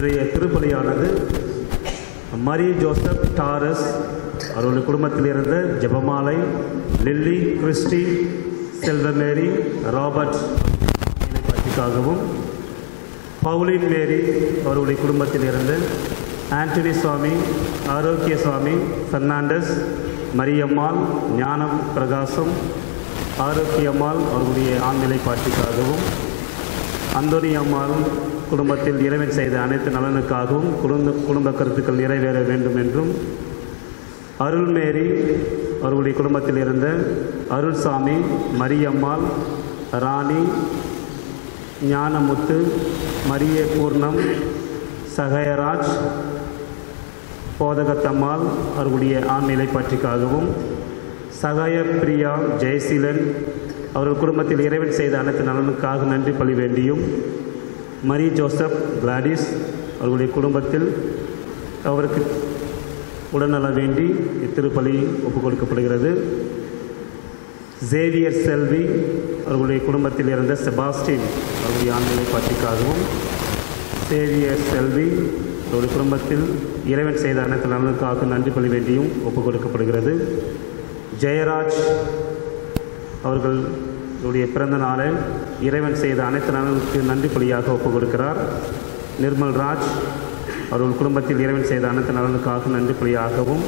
இன்றைய திருப்பலியானது மரி Joseph Taurus அவருடைய குடும்பத்தில் இருந்த ஜெபமாலை, லில்லி, கிறிஸ்டி, செல்வமேரி, ராபர்ட் பற்றிக்காகவும், பவுலின் மேரி அவருடைய குடும்பத்தில் இருந்து ஆண்டனி சுவாமி, ஆரோக்கிய சுவாமி, பெர்னாண்டஸ், மரியம்மாள், ஞானம் பிரகாசம், ஆரோக்கியம்மாள் அவர்களுடைய ஆண்நிலை பாட்டிக்காகவும், அந்தோனி அம்மாள் குடும்பத்தில் இறைவன் செய்த அனைத்து நலனுக்காகவும் குடும்ப கருத்துக்கள் நிறைவேற வேண்டும் என்றும், அருள்மேரி அவர்களுடைய குடும்பத்தில் இருந்த அருள்சாமி, மரியம்மாள், ராணி, ஞானமுத்து, மரிய பூர்ணம், சகயராஜ், போதகத்தம்மாள் அவர்களுடைய ஆண்நிலை பற்றிக்காகவும், சகாய பிரியா, ஜெயசீலன் அவர்கள் குடும்பத்தில் இறைவன் செய்த அனைத்து நலனுக்காக நன்றி பலி வேண்டியும், மரி ஜோசப், கிளாடிஸ் அவர்களுடைய குடும்பத்தில் அவருக்கு உடல்நல வேண்டி இத்திருப்பலி ஒப்புக் கொடுக்கப்படுகிறது. சேவியர் செல்வி அவர்களுடைய குடும்பத்தில் இருந்த செபாஸ்டின் அவர்களுடைய ஆண்நிலை பற்றிக்காகவும், சேவியர் செல்வி அவருடைய குடும்பத்தில் இறைவன் செய்த அனைத்து நலனுக்காக நன்றி பலி வேண்டியும் ஒப்புக் கொடுக்கப்படுகிறது. ஜெயராஜ் அவர்களுடைய பிறந்த நாளை இறைவன் செய்த அனைத்து நலனுக்கு நன்றி பலியாக ஒப்புக் கொடுக்கிறார். நிர்மல் ராஜ் அவர்கள் குடும்பத்தில் இறைவன் செய்த அனைத்து நலனுக்காக நன்றி பலியாகவும்,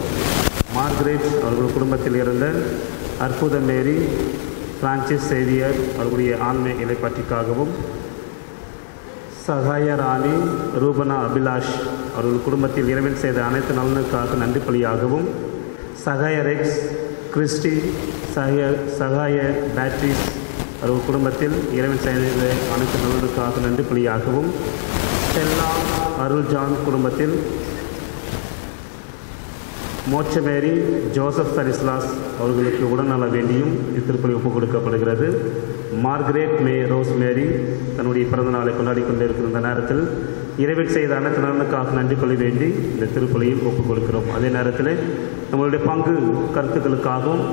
மார்கரெட் அவர்கள் குடும்பத்தில் இருந்த அற்புத மேரி, பிரான்சிஸ் சேவியர் அவர்களுடைய ஆண்மை இலைப்பாற்றிக்காகவும், சகாய ராணி, ரூபனா அபிலாஷ் அவர்கள் குடும்பத்தில் இறைவன் செய்த அனைத்து நலனுக்காக நன்றி பலியாகவும், சகாய ரெக்ஸ், கிறிஸ்டி, சகாய பேட்ரிஸ் அவர்கள் குடும்பத்தில் இறைவன் செய்த அனைத்து நலனுக்காக நன்றி பலியாகவும், ஸ்டெல்லா அருள் ஜான் குடும்பத்தில் மோட்சமேரி, ஜோசப் ஸ்டானிஸ்லாஸ் அவர்களுக்கு உடல்நல வேண்டியும் இத்திருப்பலி ஒப்புக் கொடுக்கப்படுகிறது. மார்கரெட் மே ரோஸ் மேரி தன்னுடைய பிறந்த நாளை கொண்டாடி கொண்டிருக்கிற இந்த நேரத்தில் இறைவன் செய்த அனைத்து நலனுக்காக நன்றி பலி வேண்டி இந்த திருப்பலியில் ஒப்புக் கொடுக்கிறோம். அதே நேரத்தில் நம்மளுடைய பங்கு கருத்துக்களுக்காகவும்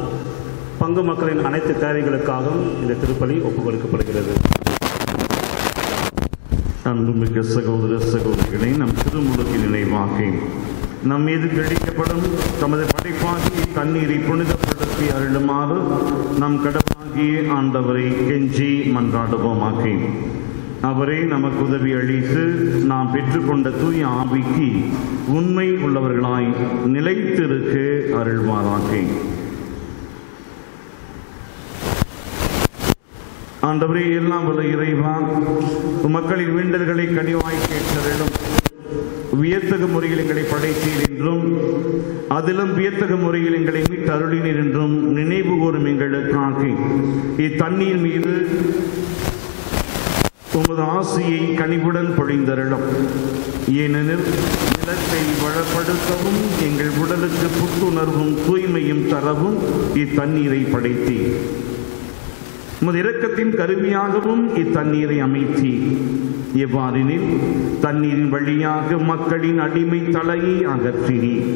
பங்கு மக்களின் அனைத்து தேவைகளுக்காகவும் இந்த திருப்பலி ஒப்புக் கொடுக்கப்படுகிறது. அன்புமிக்க சகோதர சகோதரிகளை, நம் திருமுழுக்கு நினைவாக நம் மீது கழிக்கப்படும் தமது படைப்பாகிய தண்ணீரை புனிதப்படுத்தி அருளுமாறு நம் கடவுளாகிய ஆண்டவரை கெஞ்சி மன்றாடுவோமாக. அவரே நமக்கு உதவி அளித்து நாம் பெற்றுக்கொண்ட தூய ஆவிக்கு உண்மை உள்ளவர்களாய் நிலைத்திருக்க அருள்வாராக. ஆண்டவரே, எல்லாம் வல்ல இறைவா, மக்களின் வேண்டல்களை கனிவாய் கேட்டருளும். வியத்தகு முறையில் எங்களை படைத்தீர் என்றும் அதிலும் வியத்தகு முறையில் எங்களை மீட்டு அருளினீர் என்றும் நினைவு கூறும் எங்களுக்காக இத்தண்ணீர் மீது உமது ஆசையை கனிவுடன் பொழிந்தருளும். ஏனெனில் நிலத்தை வளப்படுத்தவும் எங்கள் உடலுக்கு புத்துணர்வும் தூய்மையும் தரவும் இத்தண்ணீரை படைத்தீர். உமது இரக்கத்தின் கருவியாகவும் இத்தண்ணீரை அமைத்தீர். எவ்வாறெனில் தண்ணீரின் வழியாக மக்களின் அடிமை தலையை அகற்றினீர்.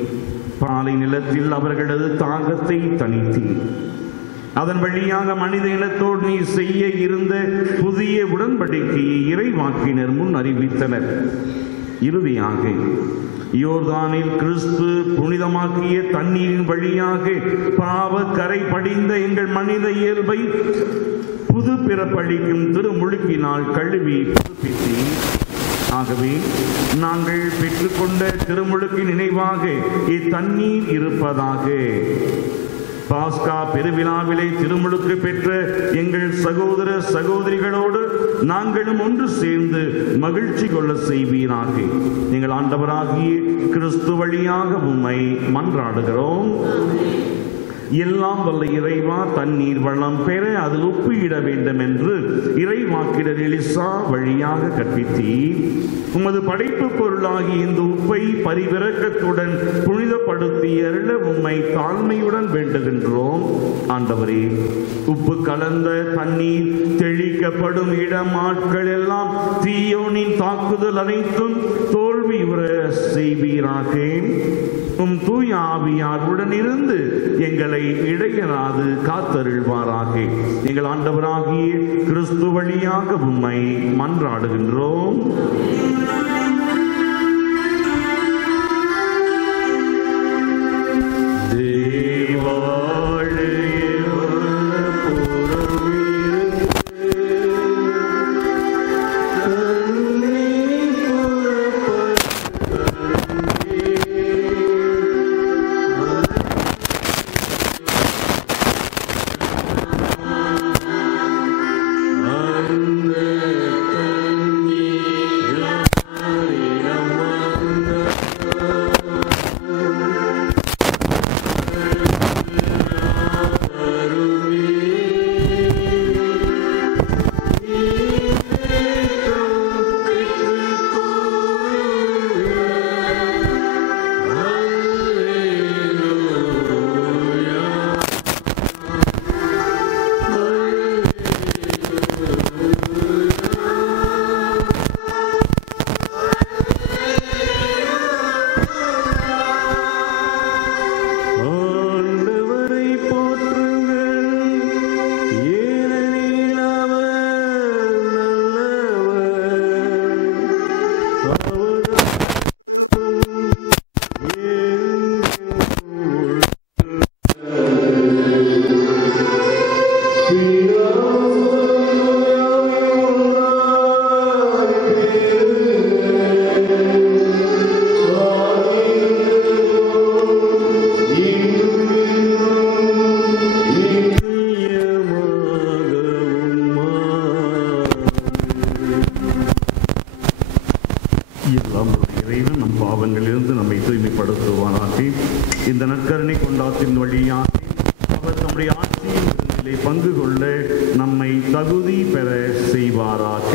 பாலை நிலத்தில் அவர்களது தாகத்தை தணித்தீர். அதன் வழியாக மனித இனத்தோடு நீ செய்ய இருந்த புதிய உடன்படிக்கையை இறைவாக்கினர் முன் அறிவித்தனர். இறுதியாக யோர்தானில் கிறிஸ்து புனிதமாக்கிய தண்ணீரின் வழியாக பாவ கரை படிந்த எங்கள் மனித இயல்பை புது பிறப்பளிக்கும் திருமுழுக்கினால் கழுவி புதுப்பித்தீர். ஆகவே நாங்கள் பெற்றுக்கொண்ட திருமுழுக்கின் நினைவாக இத்தண்ணீர் இருப்பதாக. பாஸ்கா பெருவிழாவிலே திருமுழுக்கு பெற்ற எங்கள் சகோதர சகோதரிகளோடு நாங்களும் ஒன்று சேர்ந்து மகிழ்ச்சி கொள்ள செய்வீராக. எங்கள் ஆண்டவராகிய கிறிஸ்து வழியாக உம்மை மன்றாடுகிறோம். எல்லாம் வல்ல இறைவா, தண்ணீர் வளம் பெற அதில் உப்பு இட வேண்டும் என்று இறைவாக்கினர் எலிசா வழியாக கற்பித்தீர். உமது படைப்பு பொருளாகி இந்த உப்பை பரிவிரக்கத்துடன் புனிதப்படுத்தி அருள உம்மை தாழ்மையுடன் வேண்டுகின்றோம். ஆண்டவரே, உப்பு கலந்த தண்ணீர் தெளிக்கப்படும் இடம் ஆட்கள் எல்லாம் தீயோனின் தாக்குதல் அனைத்தும் தோல்வியுற செய்வீராக. உம் தூய ஆவியாருடன் இருந்து எங்களை இடையராது காத்தருள்வாராக. எங்கள் ஆண்டவராகிய கிறிஸ்து வழியாக உம்மை மன்றாடுகின்றோம். எல்லாம் இறைவன் நம் பாவங்களிலிருந்து நம்மை தூய்மைப்படுத்துவானாக. இந்த நற்கருணை கொண்டாட்டின் வழியாக அவர் நம்முடைய ஆட்சியின் விருந்திலே பங்கு கொள்ள நம்மை தகுதி பெற செய்வாராக.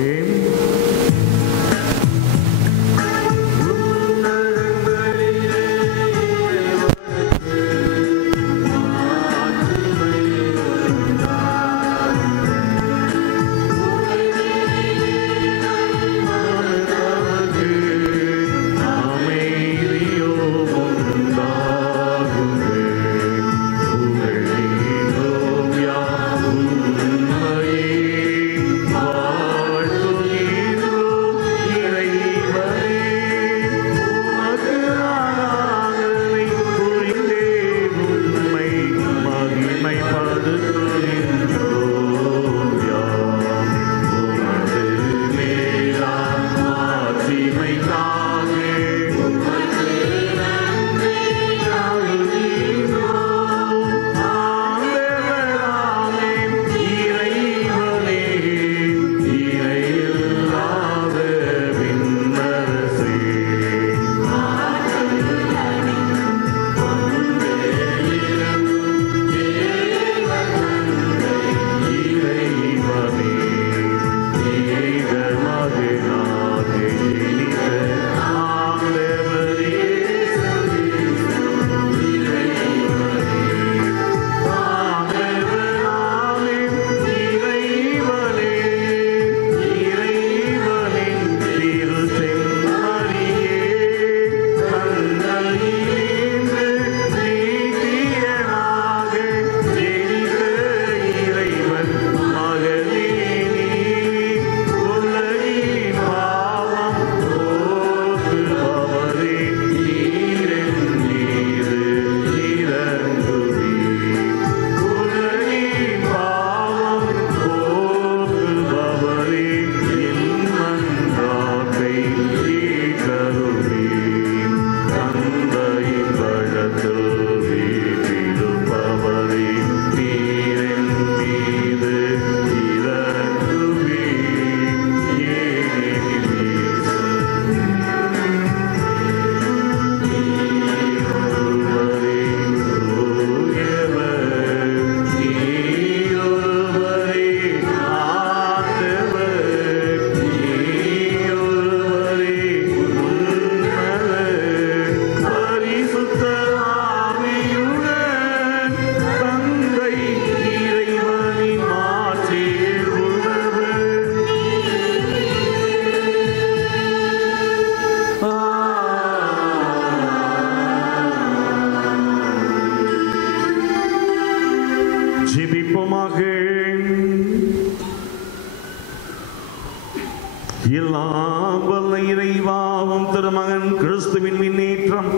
எல்லாம் வல்ல இறைவாவும் திருமகன் கிறிஸ்துவின் முன்னேற்றம்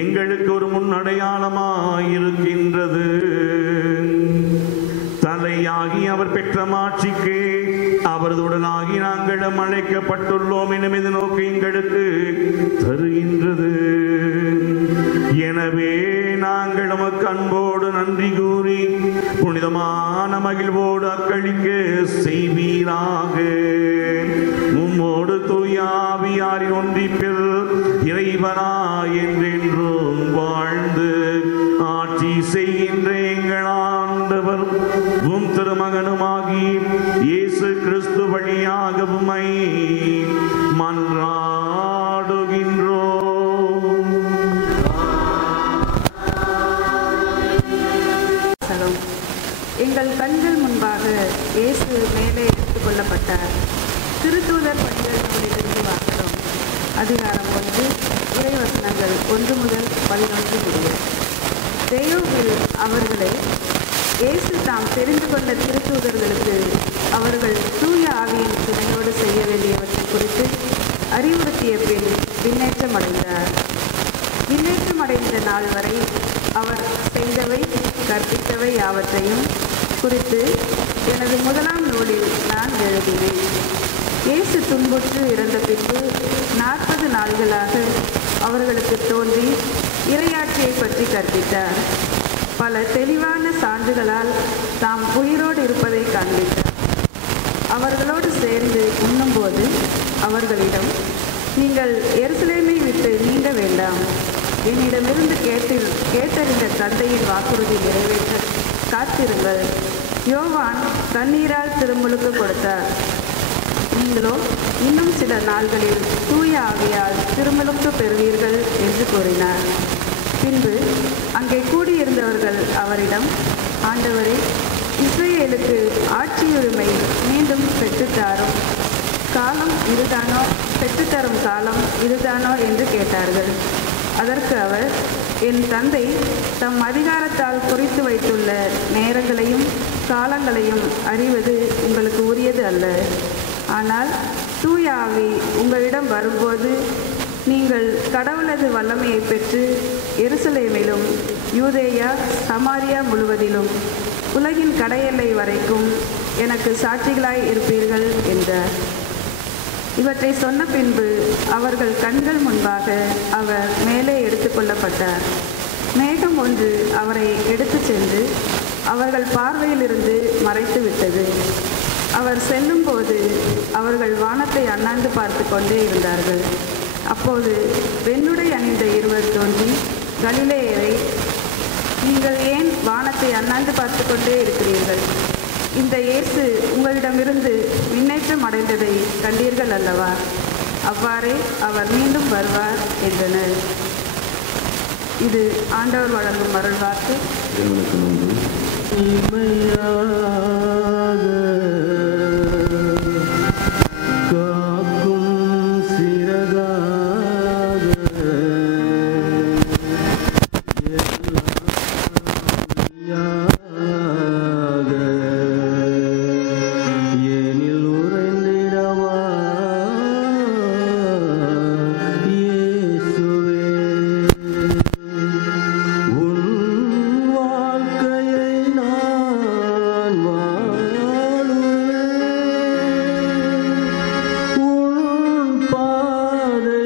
எங்களுக்கு ஒரு முன்னடையாளமாயிருக்கின்றது. தலையாகி அவர் பெற்ற மாட்சிக்கு அவரது உடனாகி நாங்களும் அழைக்கப்பட்டுள்ளோம் எனும் இது நோக்கி எங்களுக்கு தருகின்றது. எனவே நாங்கள் நமக்கு அன்போடு நன்றி கூறி புனிதமான மகிழ்வோடு அக்களிக்க செய்வீராக. உம்மோடு தூயாவியாரின் ஒன்றிப்பில் இறைவனா என்றென்றும் வாழ்ந்து ஆட்சி செய்கின்ற எங்கள் ஆண்டவர் உம் திருமகனுமாகி இயேசு கிறிஸ்து வழியாக உம்மை மன்றாடுகின்றோம். எங்கள் கண்கள் முன்பாக இயேசு மேலே எடுத்துக் கொள்ளப்பட்டார். திருத்தூதர் பணிகள் நூலிலிருந்து வாசகம். அதிகாரம் 1, இறைவசனங்கள் 1 முதல் 11 முடிய. தெயோவில் அவர்களை இயேசு தாம் தெரிந்து கொண்ட திருத்தூதர்களுக்கு அவர்கள் தூய ஆவியின் துணையோடு செய்ய வேண்டியவற்றை குறித்து அறிவுறுத்திய பின் விண்ணேற்றமடைந்தார். விண்ணேற்றமடைந்த நாள் வரை அவர் செய்தவை கற்பித்தவை யாவற்றையும் குறித்து எனது முதலாம் நூலில் நான் எழுதினேன். இயேசு துன்புற்று இறந்த பின்பு 40 நாள்களாக அவர்களுக்கு தோன்றி இறையாட்சியை பற்றி கற்பித்தார். பல தெளிவான சான்றுகளால் தாம் உயிரோடு இருப்பதை காண்பித்தார். அவர்களோடு சேர்ந்து உண்ணும்போது அவர்களிடம், நீங்கள் எருசலேமை விட்டு நீங்க வேண்டாம். என்னிடமிருந்து கேட்டறிந்த தந்தையின் வாக்குறுதி நிறைவேற்ற காத்திருங்கள். யோவான் தண்ணீரால் திருமுழுக்கு கொடுத்தார். நீங்களோ இன்னும் சில நாள்களில் தூய ஆவியால் திருமுழுக்கு பெறுவீர்கள் என்று கூறினார். பின்பு அங்கே கூடியிருந்தவர்கள் அவரிடம், ஆண்டவரே, இஸ்ரேலுக்கு ஆட்சியுரிமை மீண்டும் பெற்றுத்தாரும் பெற்றுத்தரும் காலம் இதுதானோ என்று கேட்டார்கள். அதற்கு அவர், என் தந்தை தம் அதிகாரத்தால் குறித்து வைத்துள்ள நேரங்களையும் காலங்களையும் அறிவது உங்களுக்கு உரியது அல்ல. ஆனால் தூய ஆவி உங்களிடம் வரும்போது நீங்கள் கடவுளது வல்லமையை பெற்று எருசலேமிலும் யூதேயா சமாரியா முழுவதிலும் உலகின் கடையெல்லை வரைக்கும் எனக்கு சாட்சிகளாய் இருப்பீர்கள் என்றார். இவற்றை சொன்ன பின்பு அவர்கள் கண்கள் முன்பாக அவர் மேலே எடுத்துக்கொள்ளப்பட்டார். மேகம் ஒன்று அவரை எடுத்துச் சென்று அவர்கள் பார்வையிலிருந்து மறைத்து விட்டது. அவர் செல்லும்போது அவர்கள் வானத்தை அண்ணாந்து பார்த்து கொண்டே இருந்தார்கள். அப்போது வெண்ணுடை அணிந்த இருவர் தோன்றி, கலிலேயரை, நீங்கள் ஏன் வானத்தை அண்ணாந்து பார்த்து கொண்டே இருக்கிறீர்கள்? இந்த இயேசு உங்களிடமிருந்து விண்ணேற்றம் அடைந்ததை கண்டீர்கள் அல்லவா? அவ்வாறே அவர் மீண்டும் வருவார் என்றனர். இது ஆண்டவர் வழங்கும் அருள்வாக்கு. பாதை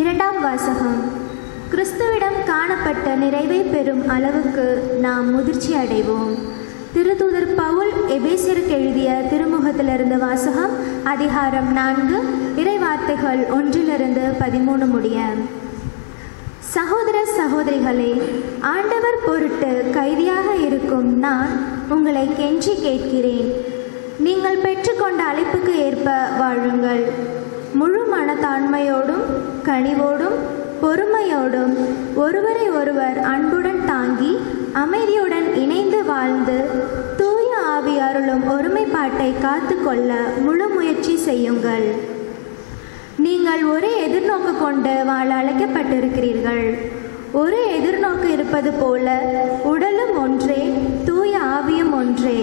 இரண்டாம் வாசகம். கிறிஸ்துவிடம் காணப்பட்ட நிறைவை பெறும் அளவுக்கு நாம் முதிர்ச்சி அடைவோம். திருத்தூதர் பவுல் எபேசியருக்கு எழுதிய திருமுகத்திலிருந்து வாசகம். அதிகாரம் 4, இறைவார்த்தைகள் 1-13 முடிய. சகோதர சகோதரிகளே, ஆண்டவர் பொருட்டு கைதியாக இருக்கும் நான் உங்களை கெஞ்சி கேட்கிறேன். நீங்கள் பெற்றுக்கொண்ட அழைப்புக்கு ஏற்ப வாழுங்கள். முழு மனத்தாண்மையோடும் கனிவோடும் பொறுமையோடும் ஒருவரை ஒருவர் அன்புடன் தாங்கி அமைதியுடன் இணைந்து வாழ்ந்து தூய ஆவி அருளும் ஒருமைப்பாட்டை காத்து கொள்ள முழு முயற்சி செய்யுங்கள். நீங்கள் ஒரே எதிர்நோக்கு கொண்டு வாழ அழைக்கப்பட்டிருக்கிறீர்கள். ஒரு எதிர்நோக்கு இருப்பது போல உடலும் ஒன்றே, தூய ஆவியும் ஒன்றே.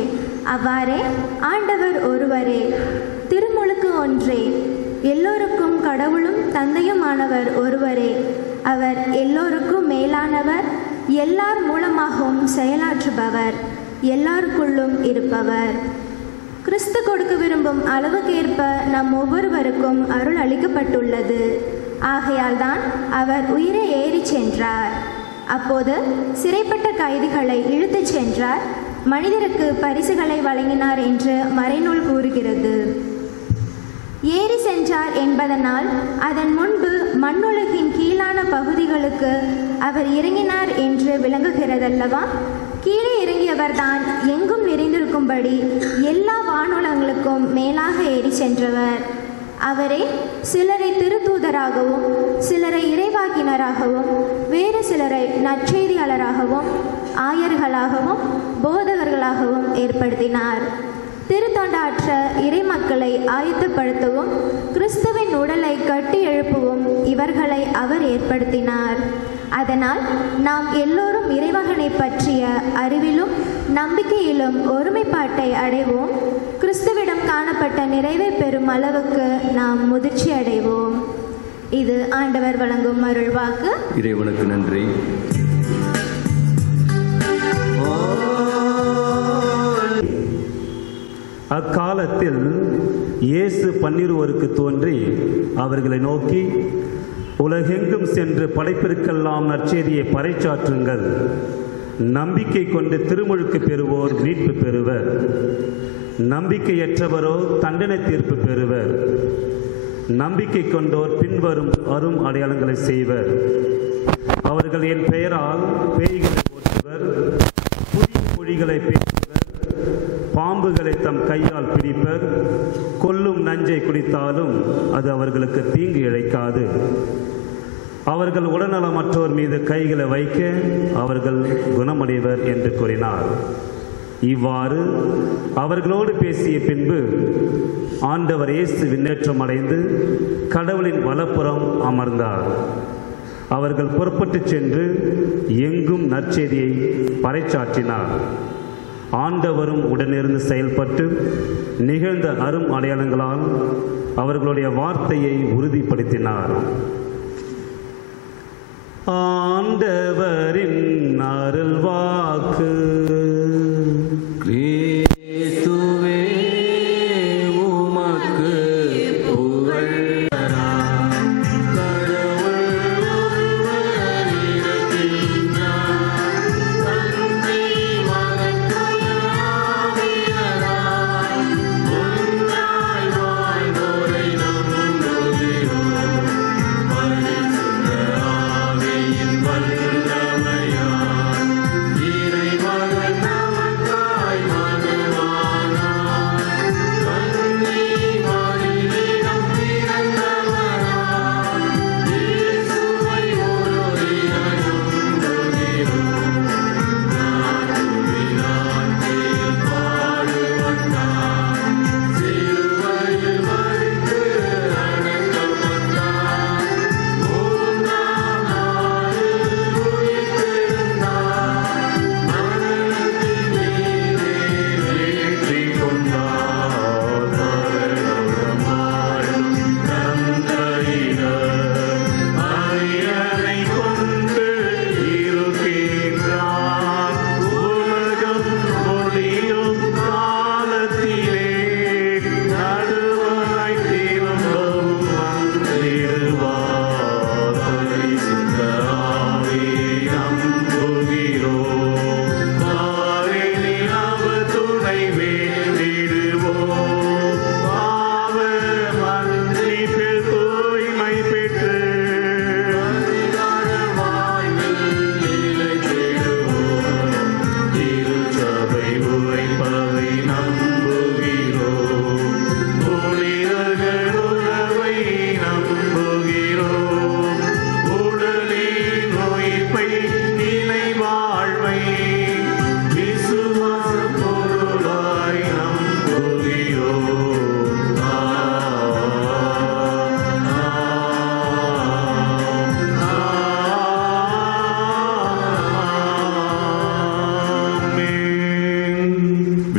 அவ்வாறே ஆண்டவர் ஒருவரே, திருமுழுக்கு ஒன்றே. எல்லோருக்கும் கடவுளும் தந்தையுமானவர் ஒருவரே. அவர் எல்லோருக்கும் மேலானவர், எல்லார் மூலமாகவும் செயலாற்றுபவர், எல்லாருக்குள்ளும் இருப்பவர். கிறிஸ்து கொடுக்க விரும்பும் அளவுக்கேற்ப நம் ஒவ்வொருவருக்கும் அருள் அளிக்கப்பட்டுள்ளது. ஆகையால் தான் அவர் உயிரை ஏறி சென்றார். அப்போது சிறைப்பட்ட கைதிகளை இழுத்துச் சென்றார். மனிதருக்கு பரிசுகளை வழங்கினார் என்று மறைநூல் கூறுகிறது. ஏறி சென்றார் என்பதனால் அதன் முன்பு மண்ணுலகின் கீழான பகுதிகளுக்கு அவர் இறங்கினார் என்று விளங்குகிறதல்லவா? கீழே இறங்கியவர்தான் எங்கும் நிறைந்திருக்கும்படி எல்லா வானுலங்களுக்கும் மேலாக ஏறி சென்றவர். அவரே சிலரை திருத்தூதராகவும் சிலரை இறைவாக்கினராகவும் வேறு சிலரை நற்செய்தியாளராகவும் ஆயர்களாகவும் போதகர்களாகவும் ஏற்படுத்தினார். திருத்தொண்டாற்ற இறைமக்களை ஆயத்தப்படுத்தவும் கிறிஸ்துவின் உடலை கட்டி எழுப்பவும் இவர்களை அவர் ஏற்படுத்தினார். அதனால் நாம் எல்லோரும் இறைமகனை பற்றிய அறிவிலும் நம்பிக்கையிலும் ஒருமைப்பாட்டை அடைவோம். கிறிஸ்துவிடம் காணப்பட்ட நிறைவை பெறும் அளவுக்கு நாம் முதிர்ச்சி அடைவோம். இது ஆண்டவர் வழங்கும் அருள்வாக்கு. இறைவனுக்கு நன்றி. அக்காலத்தில் இயேசு 12 தோன்றி அவர்களை நோக்கி, உலகெங்கும் சென்று படைப்பிற்கெல்லாம் நற்செய்தியை பறைசாற்றுங்கள். நம்பிக்கை கொண்டு திருமுழுக்கு பெறுவோர் மீட்பு பெறுவர், நம்பிக்கையற்றவரோ தண்டனை தீர்ப்பு பெறுவர். நம்பிக்கை கொண்டோர் பின்வரும் அரும் அடையாளங்களை செய்வர். அவர்கள் என் பெயரால் பேய்களை ஓட்டுவர், புதிய மொழிகளை பேசுவர், பாம்புகளை தம் கையால் பிடிப்பர், கொல்லும் நஞ்சை குடித்தாலும் அது அவர்களுக்கு தீங்கு இழைக்காது. அவர்கள் உடல்நலமற்றோர் மீது கைகளை வைக்க அவர்கள் குணமடைவர் என்று கூறினார். இவ்வாறு அவர்களோடு பேசிய பின்பு ஆண்டவர் இயேசு விண்ணேற்றம் அடைந்து கடவுளின் வலப்புறம் அமர்ந்தார். அவர்கள் புறப்பட்டு சென்று எங்கும் நற்செய்தியை பறைசாற்றினார். ஆண்டவரும் உடனிருந்து செயல்பட்டு நிகழ்ந்த அரும் அடையாளங்களால் அவர்களுடைய வார்த்தையை உறுதிப்படுத்தினார். ஆண்டவரின் அருள் வாக்கு. கிறிஸ்துவே உமக்கு புகழ். இறைவன்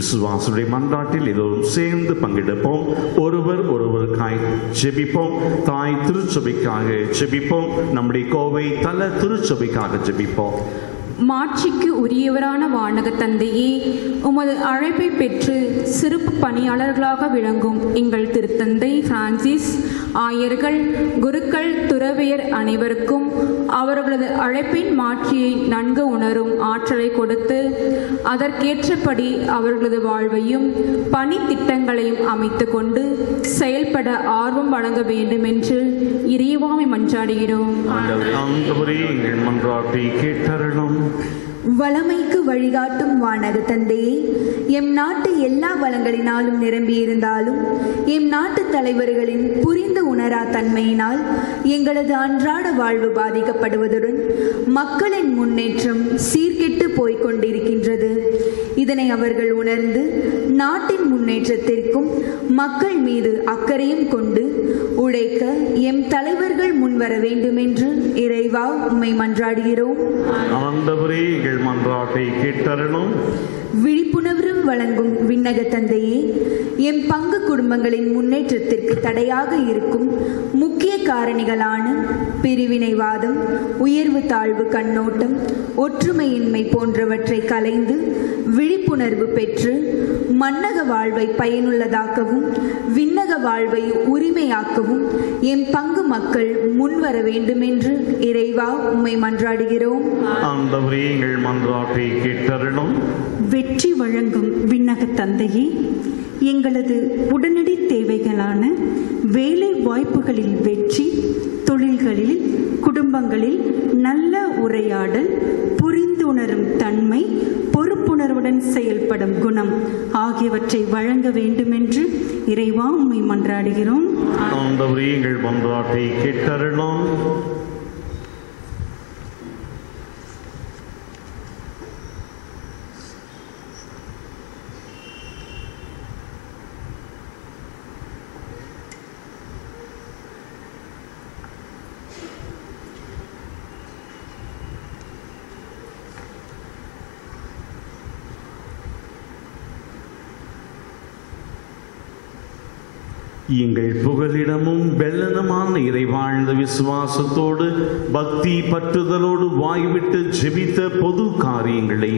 விசுவாசுடைய மன்றாட்டில் எல்லோரும் சேர்ந்து பங்கெடுப்போம். ஒருவருக்காய் ஜெபிப்போம். தாய் திருச்சபைக்காக ஜெபிப்போம். நம்முடைய கோவை தல திருச்சபைக்காக ஜெபிப்போம். மாட்சிக்கு உரியவரான வானக தந்தையே, உமது அழைப்பை பெற்று சிறப்பு பணியாளர்களாக விளங்கும் எங்கள் திருத்தந்தை பிரான்சிஸ், ஆயர்கள், குருக்கள், துறவியர் அனைவருக்கும் அவர்களது அழைப்பின் மாட்சியை நன்கு உணரும் ஆற்றலை கொடுத்து அதற்கேற்றபடி அவர்களது வாழ்வையும் பணி திட்டங்களையும் அமைத்து கொண்டு செயல்பட ஆர்வம் வழங்க வேண்டும் என்று இறைவாமை மன்றாடுகிறோம். வளமைக்கு வழிகாட்டும் வானக தந்தையே, எம் நாட்டு எல்லா வளங்களினாலும் நிரம்பியிருந்தாலும் எம் நாட்டு தலைவர்களின் புரிந்து உணரா தன்மையினால் எங்களது அன்றாட வாழ்வு பாதிக்கப்படுவதுடன் மக்களின் முன்னேற்றம் சீர்கெட்டு போய்கொண்டிருக்கின்றது. இதனை அவர்கள் உணர்ந்து நாட்டின் முன்னேற்றத்திற்கும் மக்கள் மீது அக்கறையும் கொண்டு உழைக்க எம் தலைவர்கள் முன்வர வேண்டுமென்று இறைவா உம்மை மன்றாடுகிறோம். மன்றாட்டை கேட்டறணும். விழிப்புணர்வு வழங்கும் விண்ணக தந்தையே, எம் பங்கு குடும்பங்களின் முன்னேற்றத்திற்கு தடையாக இருக்கும் முக்கிய காரணிகளான பிரிவினைவாதம், உயர்வு தாழ்வு கண்ணோட்டம், ஒற்றுமையின்மை போன்றவற்றை கலைந்து விழிப்புணர்வு பெற்று மன்னக வாழ்வை பயனுள்ளதாக்கவும் விண்ணக வாழ்வை உரிமையாக்கவும் எம் பங்கு மக்கள் முன்வர வேண்டுமென்று இறைவா உம்மை மன்றாடுகிறோம். மன்றாட்டை கேட்டறணும். வெற்றி வழங்கும் விண்ணக தந்தையே, எங்களது உடனடி தேவைகளான வேலை வாய்ப்புகளில் வெற்றி, தொழில்களில், குடும்பங்களில் நல்ல உரையாடல், புரிந்துணரும் தன்மை, பொறுப்புணர்வுடன் செயல்படும் குணம் ஆகியவற்றை வழங்க வேண்டுமென்று இறைவா உம்மை மன்றாடுகிறோம். மன்றாட்டை கேட்டறணும். எங்கள் புகலிடமும் வெள்ளனமான இறை வாழ்ந்த விசுவாசத்தோடு பக்தி பற்றுதலோடு வாய்விட்டு ஜெபித்த பொது காரியங்களை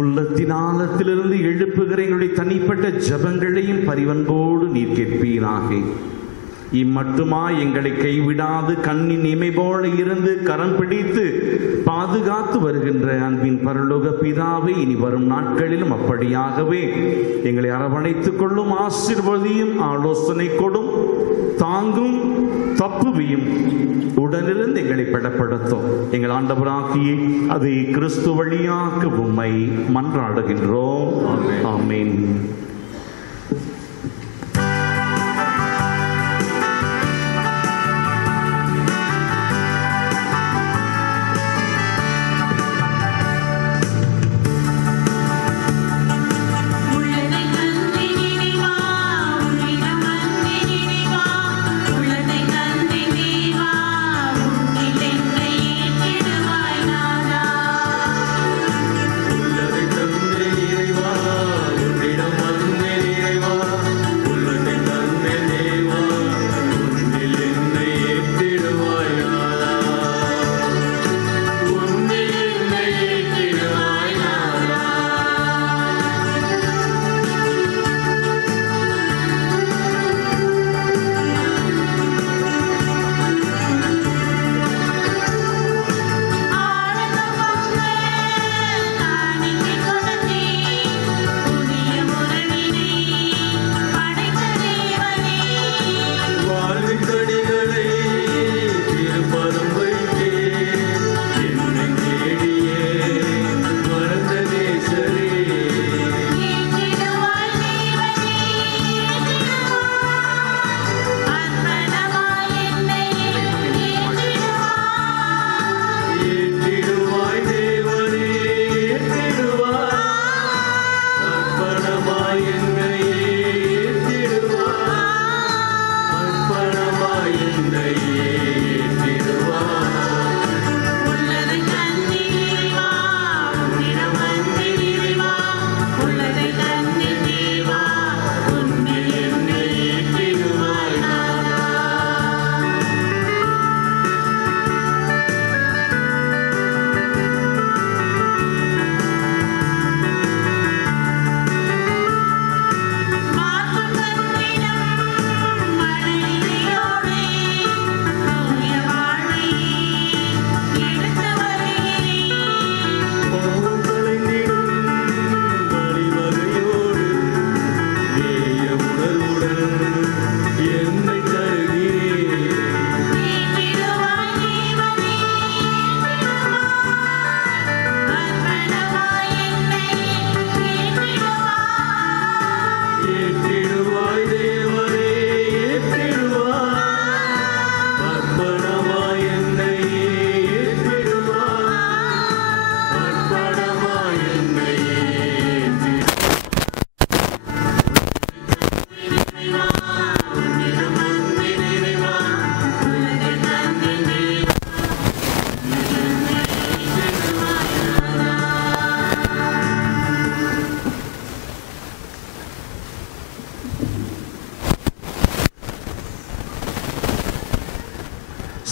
உள்ளத்தின் ஆழத்திலிருந்து எழுப்புகிற எங்களுடைய தனிப்பட்ட ஜபங்களையும் பரிவன்போடு நீர் கேட்பீராக. இம்மட்டுமா எங்களை கைவிடாது கண்ணின் இமை போல இருந்து கரம் பிடித்து பாதுகாத்து வருகின்ற அன்பின் பரலோக பிதாவை இனி வரும் நாட்களிலும் அப்படியாகவே எங்களை அரவணைத்துக் கொள்ளும், ஆசீர்வதியும், ஆலோசனை கொடும், தாங்கும், தப்புவியும், உடனிருந்து எங்களை படப்படுத்தும். எங்கள் ஆண்டவராகிய அதை கிறிஸ்து வழியாக உம்மை மன்றாடுகின்றோம். ஆமென். உள்ளதை தந்தை இறைவா, உன்னிடம்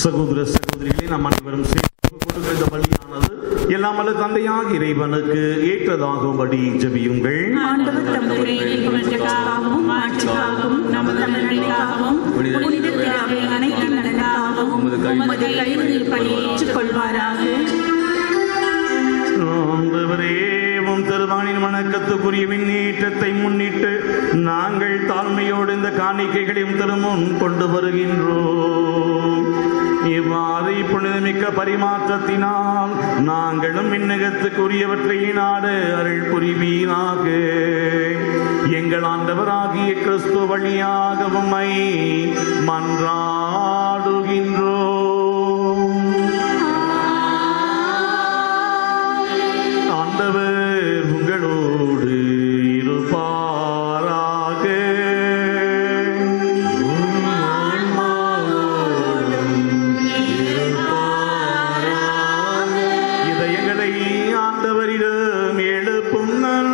சகோதர சகோதரிகளே, நாம் அனைவரும் சேர்ந்து கொடுக்கிற இந்த பலியானது எல்லாம் வல்ல தந்தையாக இறைவனுக்கு ஏற்றதாகும்படி ஜெபியுங்கள். ஆண்டவர் தம்முடைய புகழ்ச்சிக்காகவும் மாட்சிக்காகவும் நமது நன்மைக்காகவும் புனித திரு அனைத்து நலனுக்காகவும் உமது கைகளில் பணியை ஏற்றுக்கொள்வாராக. திருவானின் வணக்கத்துக்குரிய விண்ணேற்றத்தை முன்னிட்டு நாங்கள் தாழ்மையோடு இந்த காணிக்கைகளையும் திருமுன் கொண்டு வருகின்றோம். இவ்வாறு புனிதமிக்க பரிமாற்றத்தினால் நாங்களும் விண்ணகத்துக்குரியவற்றை நாட அருள் புரிவீராக. எங்கள் ஆண்டவராகிய கிறிஸ்து வழியாக உம்மை மன்றாடுகின்றோம். ஆண்டவர் உங்களோடு இருப்பாராக. இதயங்களை ஆண்டவரிடம் எழுப்புங்கள்.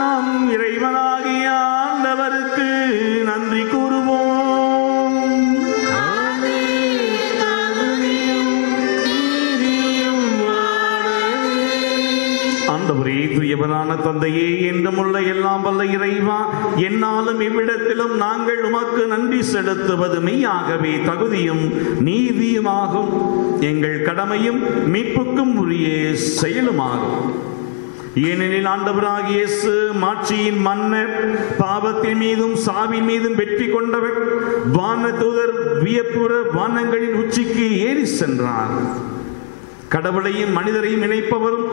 நாம் இறைவனாகிய ஆண்டவருக்கு நன்றி கூறுவோம். ஆண்டவரே, தூயவரான தந்தையே, என்றுமுள்ள எல்லாம் வல்ல இறைவா, என்னாலும் இவ்விடத்திலும் நாங்கள் உமக்கு நன்றி செலுத்துவது மெய்யாகவே தகுதியும் நீதியுமாகும். எங்கள் கடமையும் மீட்புக்கும் உரிய செயலுமாகும். ஏனெனில் ஆண்டவராகிய இயேசு மாட்சியின் மன்னர், பாவத்தின் மீதும் சாவின் மீதும் வெற்றி கொண்டவர், வானதூதர் வியப்புற வானங்களின் உச்சிக்கு ஏறி சென்றார். கடவுளையும் மனிதரையும் இணைப்பவரும்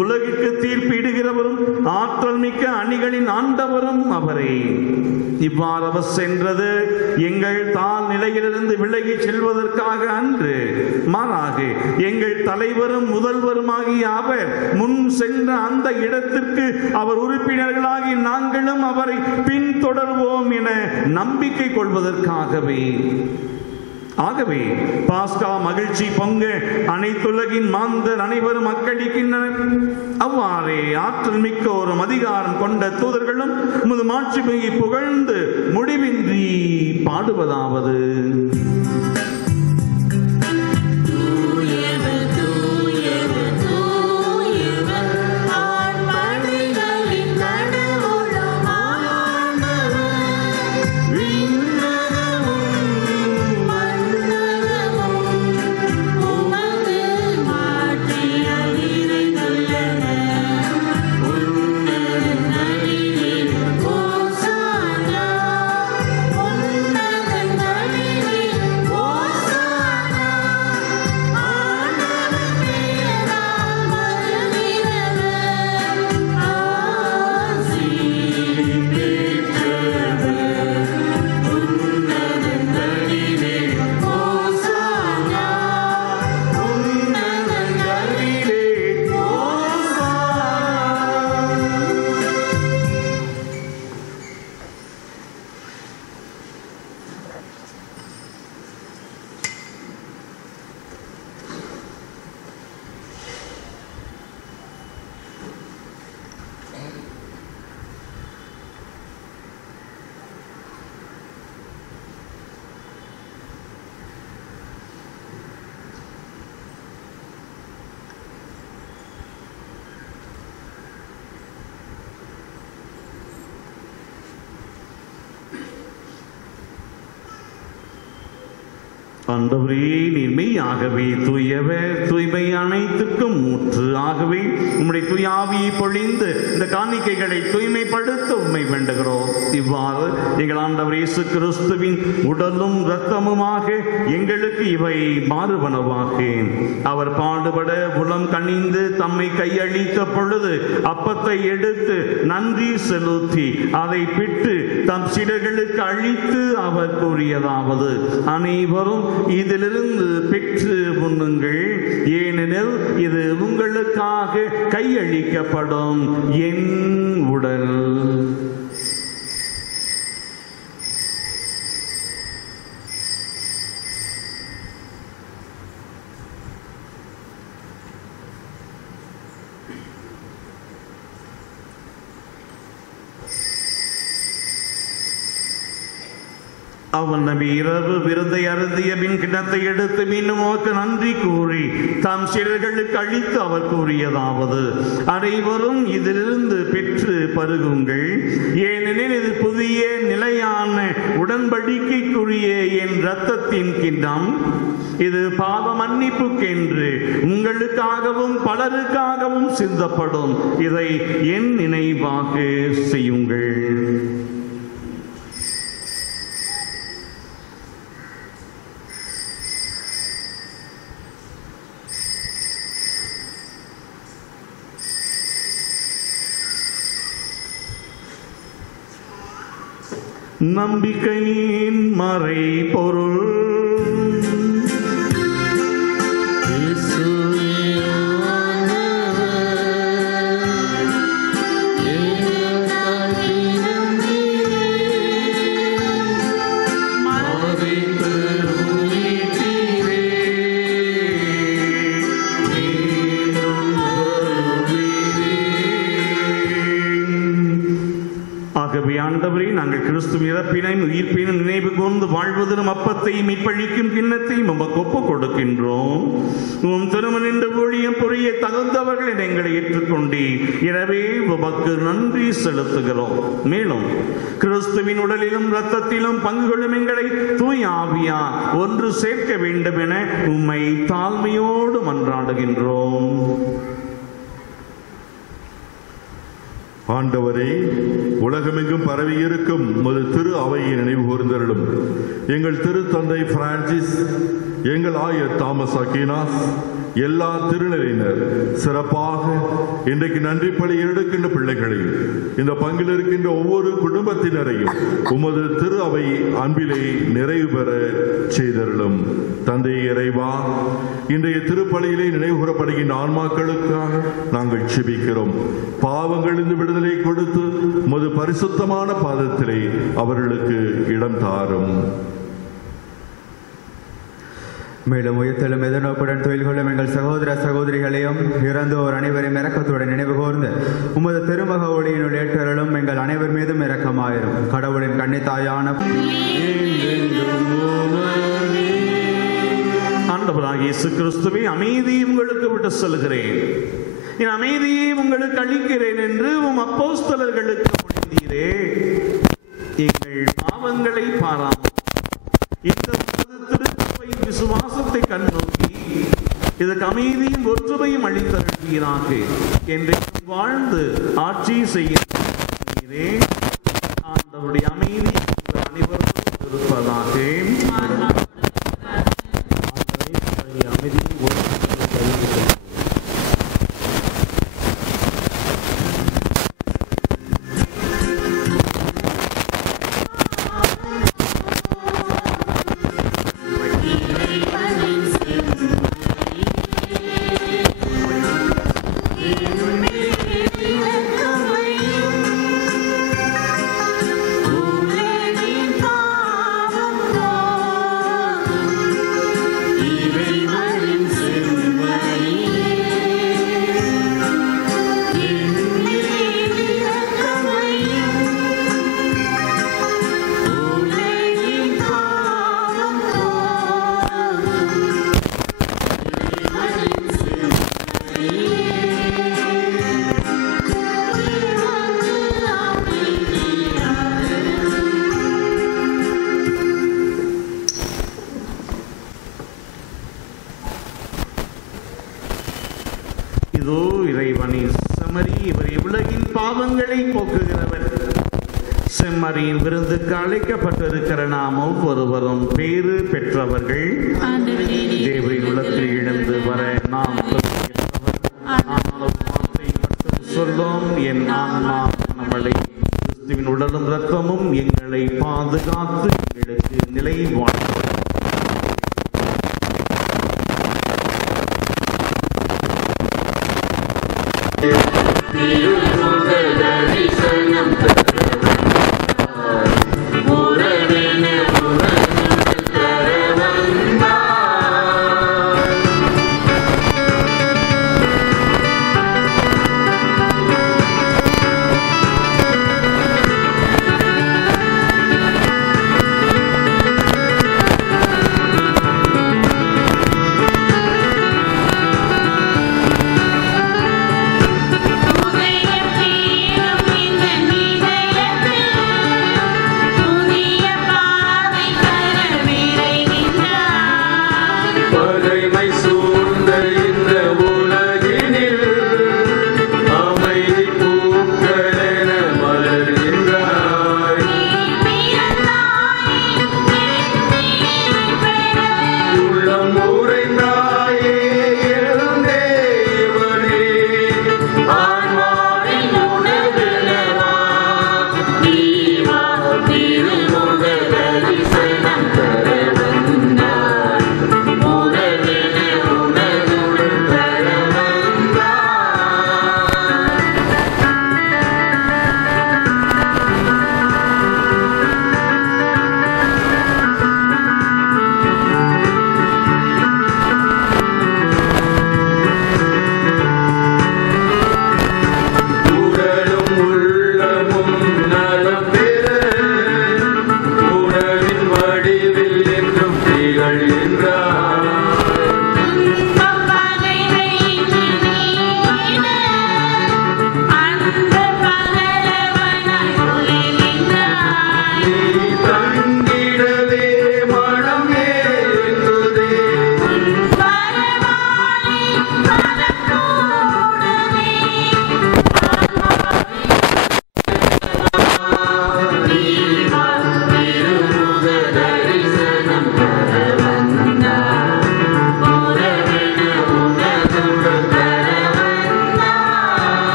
உலகிற்கு தீர்ப்பு இடுகிறவரும் ஆற்றல் மிக்க அணிகளின் ஆண்டவரும் அவரே. இவ்வாறு அவர் சென்றது எங்கள் தாழ் நிலையிலிருந்து விலகி செல்வதற்காக அன்று, மாறாக எங்கள் தலைவரும் முதல்வருமாகிய அவர் முன் சென்ற அந்த இடத்திற்கு அவர் உறுப்பினர்களாகி நாங்களும் அவரை பின்தொடர்வோம் என நம்பிக்கை கொள்வதற்காகவே. ஆகவே பாஸ்கா மகிழ்ச்சி பொங்க அனைத்துலகின் மாந்தர் அனைவரும் அக்களிக்கின்றனர். அவ்வாறே ஆற்றல் மிக்க ஒரு அதிகாரம் கொண்ட தூதர்களும் உமது மாட்சிமையை புகழ்ந்து முடிவின்றி பாடுவதாவது: ஆண்டவரே, நீர் மெய்யாகவே தூயவர், தூய்மை அனைத்துக்கும் ஊற்று. ஆகவே உம்முடைய தூய ஆவியை பொழிந்து இந்த காணிக்கைகளை தூய்மைப்படுத்த உம்மை வேண்டுகிறோம். இவ்வாறு எங்கள் ஆண்டவர் இயேசு கிறிஸ்துவின் உடலும் இரத்தமுமாக எங்களுக்கு இவை மாறுவனவாக. அவர் பாடுபட உளம் கனிந்து தம்மை கையளித்த பொழுது அப்பத்தை எடுத்து நன்றி செலுத்தி அதை பிட்டு தம் சீடர்களுக்கு அளித்து அவர் கூறியதாவது: அனைவரும் இதிலிருந்து பெற்று உண்ணுங்கள், ஏனெனில் இது உங்களுக்காக கையளிக்கப்படும் என் உடல். அவன் நபி இரவு விருந்தை அருந்திய பின் கிண்ணத்தை எடுத்து மீண்டும் அவருக்கு நன்றி கூறி தாம் சீடர்களுக்கு அளித்து அவர் கூறியதாவது, அனைவரும் இதிலிருந்து பெற்று பருகுங்கள். ஏனெனில் இது புதிய நிலையான உடன்படிக்கைக்குரிய என் இரத்தத்தின் கிண்ணம். இது பாவ மன்னிப்புக்கென்று உங்களுக்காகவும் பலருக்காகவும் சிந்தப்படும். இதை என் நினைவாக செய்யுங்கள். நம்பிக்கையின் மறை பொருள். ஆண்டவரே, நாங்கள் கிறிஸ்துவ இறப்பினையும் உயிர்ப்பினையும் நினைவு கூர்ந்து வாழ்வதிலும் அப்பத்தையும் இப்பழிக்கும் கிண்ணத்தையும் உமக்கு ஒப்புக் கொடுக்கின்றோம். உம் திருமண ஊழியம் புரிய தகுந்தவர்கள் எங்களை ஏற்றுக்கொண்டே எனவே உமக்கு நன்றி செலுத்துகிறோம். மேலும் கிறிஸ்துவின் உடலிலும் இரத்தத்திலும் பங்குகளும் எங்களை தூய ஆவியார் ஒன்று சேர்க்க வேண்டும் என உம்மை தாழ்மையோடு மன்றாடுகின்றோம். ஆண்டவரே, உலகமெங்கும் பரவி இருக்கும் ஒரு திரு அவையை நினைவு கூர்ந்தருளும். எங்கள் திருத்தந்தை பிரான்சிஸ், எங்கள் ஆயர் தாமஸ் அகினாஸ், எல்லா திருநிலையினர், சிறப்பாக இன்றைக்கு நன்றி பலி எடுக்கின்ற பிள்ளைகளையும் இந்த பங்கில் இருக்கின்ற ஒவ்வொரு குடும்பத்தினரையும் உமது திரு அவை அன்பிலே நிறைவு பெற செய்தருளும். தந்தை இறைவா, இன்றைய திருப்பலியிலே நினைவு கூறப்படுகின்ற ஆன்மாக்களுக்காக நாங்கள் செபிக்கிறோம். பாவங்களிலிருந்து விடுதலை கொடுத்து உமது பரிசுத்தமான பாதத்திலே அவர்களுக்கு இடம் தாரும். மேலும் உயிர்த்தெழும் எதிர்நோக்குடன் தொழில் கொள்ளும் எங்கள் சகோதர சகோதரிகளையும் இறந்தோர் அனைவரையும் இரக்கத்துடன் நினைவு கூர்ந்து உமது திருமக ஒளியினுள் ஏற்றருளும். எங்கள் அனைவர் மீதும் இரக்கமாயிரும். கடவுளின் கன்னித்தாயான ஆண்டவராகிய இயேசு கிறிஸ்துவே, அமைதியை உங்களுக்கு விட்டு செல்கிறேன், என் அமைதியை உங்களுக்கு அளிக்கிறேன் என்று உம் அப்போஸ்தலர்களுக்கு மொழிந்தீரே. எங்கள் பாவங்களை பாராமல் இந்த திருச்சபையின் விசுவாசத்தை கண்ணோக்கி இதற்கு அமைதியும் ஒற்றுமையும் அளித்தருள்வீராக என்று வாழ்ந்து ஆட்சி செய்கிறீரே. ஆண்டவருடைய அமைதி அனைவரும் இருப்பதாக. செம்மறியின் விருந்துக்கு அழைக்கப்பட்டிருக்கிற நாம் ஒவ்வொருவரும் பேறு பெற்றவர்கள். தேவரின் உள்ளத்தில் இழந்து வர நாம் சொல்லும். என் ஆன்மா நம்மளை கிறிஸ்துவின் உடலும் இரத்தமும் எங்களை பாதுகாத்து எங்களுக்கு நிலை